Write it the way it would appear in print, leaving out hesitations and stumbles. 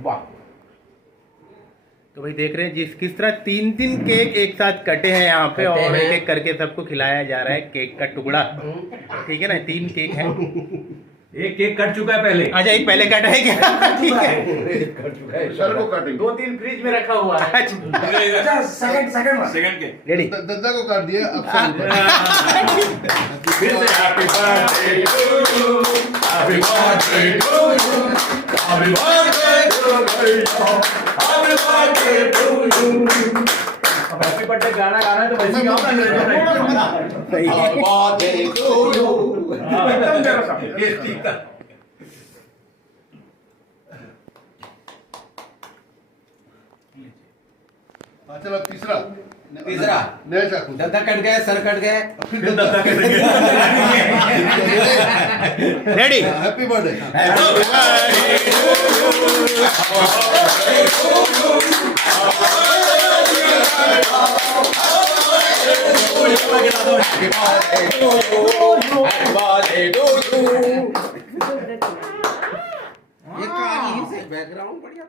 वाह। तो भाई देख रहे हैं किस तरह 3-3 केक एक साथ कटे हैं यहाँ पे, कटे और हैं। एक एक करके सबको खिलाया जा रहा है केक का टुकड़ा। ठीक है ना, 3 केक है। एक केक कट चुका है पहले। अच्छा, एक पहले कटा है क्या? ठीक है। कट चुका है। सर को काटेंगे। 2-3 फ्रिज में रखा हुआ है। अच्छा सेकंड के। रेडी। दद्दा को काट दिया अब सब फिर से happy birthday to you, happy birthday to you, happy birthday to you, happy birthday to you. Happy birthday गाना गाना है तो वैसे ही गाओ ना। सही है। Happy birthday to you। एकदम जरा सा ये ठीक था। चलो तीसरा नया चाकू दद्दा कट गए, सर कट गए। फिर फिर दद्दा के देंगे। रेडी। हैप्पी बर्थडे ये कहानी से बैकग्राउंड बढ़िया था।